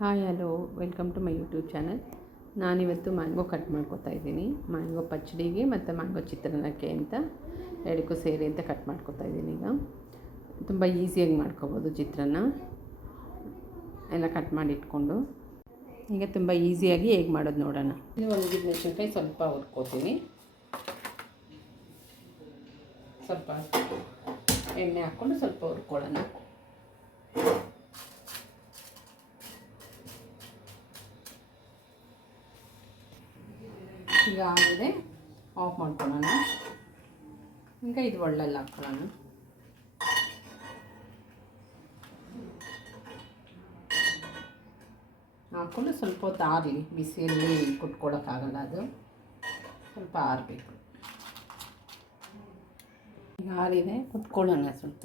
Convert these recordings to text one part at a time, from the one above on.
Hi, hello, welcome to my YouTube channel. ನಾನಿವತ್ತು mango cut ಮಾಡ್ಕೊತಾ ಇದ್ದೀನಿ. ಮ್ಯಾಂಗೋ ಪಚ್ಚಡಿಗೆ ಮತ್ತು ಮ್ಯಾಂಗೋ ಚಿತ್ರಾನ್ನಕ್ಕೆ ಅಂತ ಎರಡಕ್ಕೂ ಸೇರಿ ಅಂತ ಕಟ್ ಮಾಡ್ಕೊತಾ ಇದ್ದೀನಿ ಈಗ. ತುಂಬ ಈಸಿಯಾಗಿ ಮಾಡ್ಕೊಬೋದು ಚಿತ್ರಾನ್ನ. ಎಲ್ಲ ಕಟ್ ಮಾಡಿ ಇಟ್ಕೊಂಡು. ಈಗ ತುಂಬ ಈಸಿಯಾಗಿ ಹೇಗೆ ಮಾಡೋದು ನೋಡೋಣ. ಒಂದು ಮೆಣಸಿನ್ಕಾಯಿ ಸ್ವಲ್ಪ ಹುರ್ಕೋತೀನಿ. ಸ್ವಲ್ಪ ಎಣ್ಣೆ ಹಾಕ್ಕೊಂಡು ಸ್ವಲ್ಪ ಹುರ್ಕೊಳ್ಳೋಣ. ಈಗ ಆಗಿದೆ ಆಫ್ ಮಾಡ್ಕೊಳ್ಳೋಣ. ಈಗ ಇದು ಒಳ್ಳೆಲ್ಲ ಹಾಕ್ಕೊಳ್ಳೋಣ ಹಾಕ್ಕೊಂಡು ಸ್ವಲ್ಪ ಹೊತ್ತು ಆರಲಿ ಬಿಸಿಯಲ್ಲಿ ಕುಟ್ಕೊಳ್ಳೋಕ್ಕಾಗಲ್ಲ ಅದು. ಸ್ವಲ್ಪ ಆರಬೇಕು. ಈಗ ಆರಿದೆ, ಕುಟ್ಕೊಳ್ಳೋಣ ಸ್ವಲ್ಪ.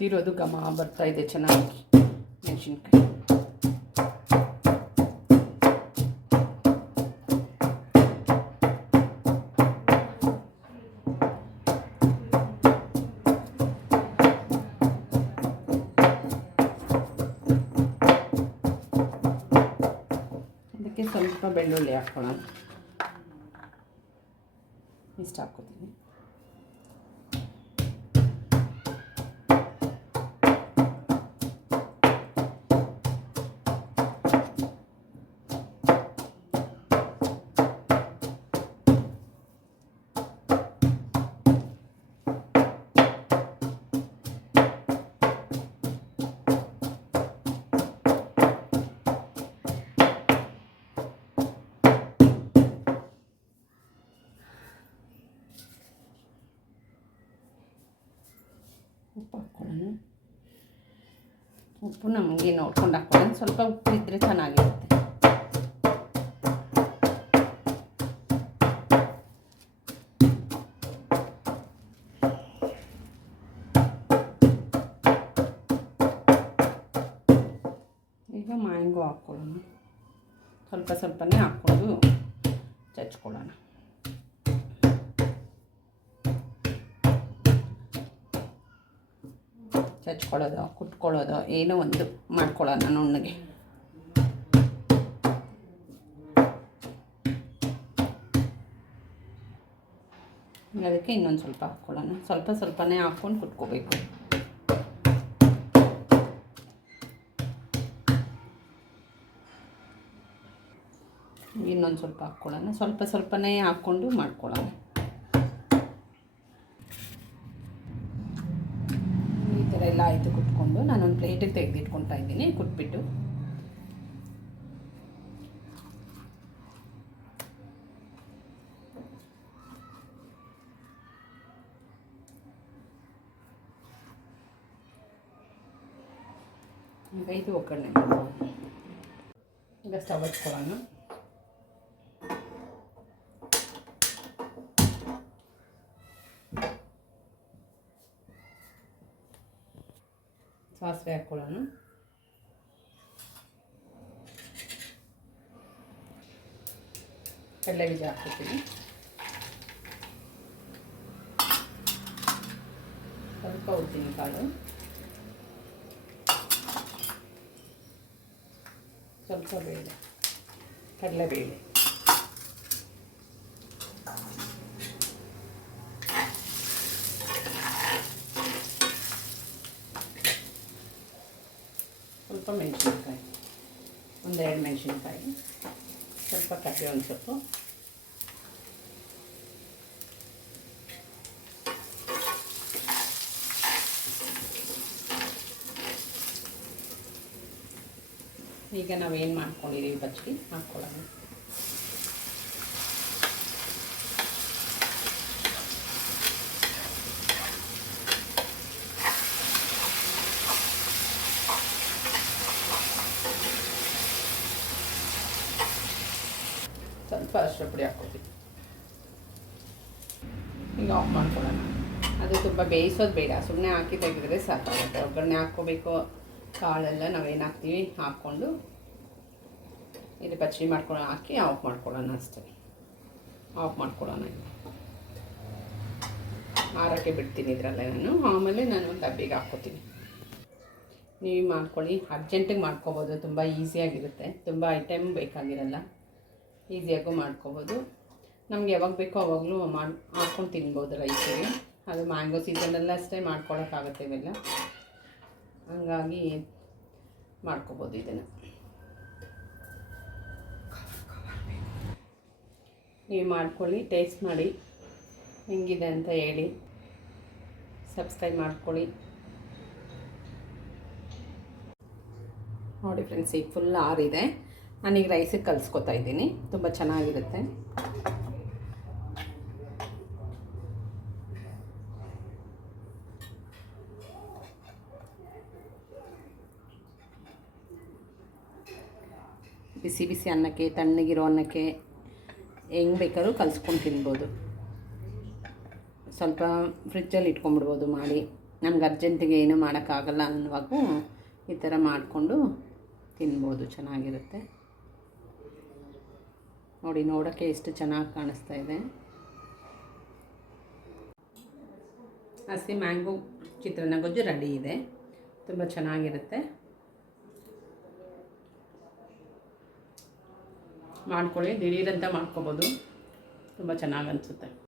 ಹುರಿದಿರೋದು ಘಮ ಬರ್ತಾ ಇದೆ ಚೆನ್ನಾಗಿ. ಮೆಣಸಿನ್ಕಾಯಿ. ಸ್ವಲ್ಪ ಬೆಳ್ಳುಳ್ಳಿ ಹಾಕ್ಕೊಳ್ಳೋಣ ಇಷ್ಟು ಹಾಕ್ಕೋತೀನಿ ಉಪ್ಪು ಹಾಕ್ಕೊಳ್ಳೋಣ. ಉಪ್ಪು ನಮಗೆ ನೋಡ್ಕೊಂಡು ಹಾಕ್ಕೊಳ್ಳೋಣ. ಸ್ವಲ್ಪ ಉಪ್ಪು ಇದ್ದರೆ ಚೆನ್ನಾಗಿರುತ್ತೆ. ಈಗ ಮ್ಯಾಂಗೋ ಹಾಕ್ಕೊಳ್ಳೋಣ. ಸ್ವಲ್ಪ ಸ್ವಲ್ಪನೇ ಹಾಕ್ಕೊಂಡು ಚಚ್ಕೊಳ್ಳೋಣ. ಚಚ್ಕೊಳ್ಳೋದು ಕುಟ್ಕೊಳ್ಳೋದು, ಏನೋ ಒಂದು ಮಾಡ್ಕೊಳ್ಳೋಣ ನುಣ್ಣಗೆ. ಅದಕ್ಕೆ ಇನ್ನೊಂದು ಸ್ವಲ್ಪ ಹಾಕ್ಕೊಳ್ಳೋಣ. ಸ್ವಲ್ಪ ಸ್ವಲ್ಪನೇ ಹಾಕ್ಕೊಂಡು ಕುಟ್ಕೋಬೇಕು. ಇನ್ನೊಂದು ಸ್ವಲ್ಪ ಹಾಕ್ಕೊಳ್ಳೋಣ. ಸ್ವಲ್ಪ ಸ್ವಲ್ಪನೇ ಹಾಕ್ಕೊಂಡು ಮಾಡ್ಕೊಳ್ಳೋಣ ಈ ಥರ ಎಲ್ಲ ಆಯಿತು ಕುಟ್ಕೊಂಡು ನಾನೊಂದು ಪ್ಲೇಟಿಗೆ ತೆಗೆದಿಟ್ಕೊತಾ ಇದ್ದೀನಿ ಕುಟ್ಬಿಟ್ಟು ಈಗ ಇದು ಒಗ್ಗರಣೆ ಈಗ ಸ್ಟವ್ ಹಚ್ಕೊಳ್ಳೋಣ ಸಾಸಿವೆ ಹಾಕ್ಕೊಳ್ಳೋಣ ಕಡಲೆ ಬೀಜ ಹಾಕ್ಕೊತೀನಿ ಸ್ವಲ್ಪ ಉದ್ದಿನ ಕಾಳು. ಸ್ವಲ್ಪ ಬೇಳೆ. ಕಡಲೆಬೇಳೆ ಸ್ವಲ್ಪ ಮೆಣಸಿನ್ಕಾಯಿ. ಒಂದೆರಡು ಮೆಣಸಿನ್ಕಾಯಿ. ಸ್ವಲ್ಪ ಕರಿಬೇವಿನ ಸೊಪ್ಪು ಈಗ ನಾವೇನು ಮಾಡ್ಕೊಂಡಿದ್ದೀವಿ ಬಚ್ಚಿ ಹಾಕ್ಕೊಳ್ಳೋಣ ಸ್ವಲ್ಪ ಅರಿಶಿನ ಪುಡಿ ಹಾಕ್ಕೊತೀವಿ ಈಗ ಆಫ್ ಮಾಡ್ಕೊಳ್ಳೋಣ ಅದು ತುಂಬ ಬೇಯಿಸೋದು ಬೇಡ ಸುಮ್ಮನೆ ಹಾಕಿ ತೆಗೆದ್ರೆ ಸಾಕಾಗುತ್ತೆ ಒಗ್ಗರಣೆ ಹಾಕ್ಕೋಬೇಕು ಕಾಳೆಲ್ಲ ನಾವೇನು ಹಾಕ್ತೀವಿ ಹಾಕ್ಕೊಂಡು ಇದು ಪಚ್ಚಿ ಮಾಡ್ಕೊಳ್ಳೋ ಹಾಕಿ ಆಫ್ ಮಾಡ್ಕೊಳ್ಳೋಣ ಅಷ್ಟೇ ಆಫ್ ಮಾಡ್ಕೊಳ್ಳೋಣ ಆರಕ್ಕೆ ಬಿಡ್ತೀನಿ ಇದರಲ್ಲೇ ನಾನು ಆಮೇಲೆ ನಾನು ಒಂದು ಡಬ್ಬಿಗೆ ಹಾಕ್ಕೋತೀನಿ ನೀವು ಮಾಡ್ಕೊಳ್ಳಿ ಅರ್ಜೆಂಟಿಗೆ ಮಾಡ್ಕೊಬೋದು ತುಂಬ ಈಸಿಯಾಗಿರುತ್ತೆ ತುಂಬ ಐಟಮ್ ಬೇಕಾಗಿರಲ್ಲ ಈಸಿಯಾಗೂ ಮಾಡ್ಕೊಬೋದು. ನಮ್ಗೆ ಯಾವಾಗ ಬೇಕೋ ಅವಾಗಲೂ ಮಾಡಿ ಹಾಕ್ಕೊಂಡು ತಿನ್ಬೋದು ರೈಸಿಗೆ ಅದು ಮ್ಯಾಂಗೋ ಸೀಸನಲ್ಲ ಅಷ್ಟೇ ಮಾಡ್ಕೊಳಕ್ಕಾಗತ್ತೆ ಇವೆಲ್ಲ. ಹಂಗಾಗಿ ಮಾಡ್ಕೊಬೋದು ಇದನ್ನು. ನೀವು ಮಾಡ್ಕೊಳ್ಳಿ, ಟೇಸ್ಟ್ ಮಾಡಿ. ಹೆಂಗಿದೆ ಅಂತ ಹೇಳಿ. ಸಬ್ಸ್ಕ್ರೈಬ್ ಮಾಡ್ಕೊಳ್ಳಿ. ನೋಡಿ ಫ್ರೆಂಡ್ಸ್ ಈಗ ಫುಲ್ ಆರಿದೆ. ನಾನೀಗ ರೈಸಿಗೆ ಕಲಿಸ್ಕೊತಾ ಇದ್ದೀನಿ. ತುಂಬ ಚೆನ್ನಾಗಿರುತ್ತೆ. ಬಿಸಿ ಬಿಸಿ ಅನ್ನಕ್ಕೆ, ತಣ್ಣಗಿರೋ ಅನ್ನಕ್ಕೆ ಹೆಂಗೆ ಬೇಕಾದ್ರೂ ಕಲಿಸ್ಕೊಂಡು ತಿನ್ಬೋದು. ಸ್ವಲ್ಪ ಫ್ರಿಜ್ಜಲ್ಲಿ ಇಟ್ಕೊಂಡ್ಬಿಡ್ಬೋದು ಮಾಡಿ. ನಮ್ಗೆ ಅರ್ಜೆಂಟಿಗೆ ಏನೂ ಮಾಡೋಕ್ಕಾಗಲ್ಲ ಅನ್ನುವಾಗೂ ಈ ಥರ ಮಾಡಿಕೊಂಡು ತಿನ್ಬೋದು. ಚೆನ್ನಾಗಿರುತ್ತೆ. ನೋಡಿ ನೋಡೋಕ್ಕೆ ಎಷ್ಟು ಚೆನ್ನಾಗಿ ಕಾಣಿಸ್ತಾ ಇದೆ. ಹಸಿ ಮ್ಯಾಂಗೋ ಚಿತ್ರಾನ್ನ ಗೊಜ್ಜು ರೆಡಿ ಇದೆ. ತುಂಬ ಚೆನ್ನಾಗಿರುತ್ತೆ. ಮಾಡ್ಕೊಳ್ಳಿ ದಿಢೀರಂತ ಮಾಡ್ಕೊಬೋದು. ತುಂಬ ಚೆನ್ನಾಗಿ ಅನಿಸುತ್ತೆ.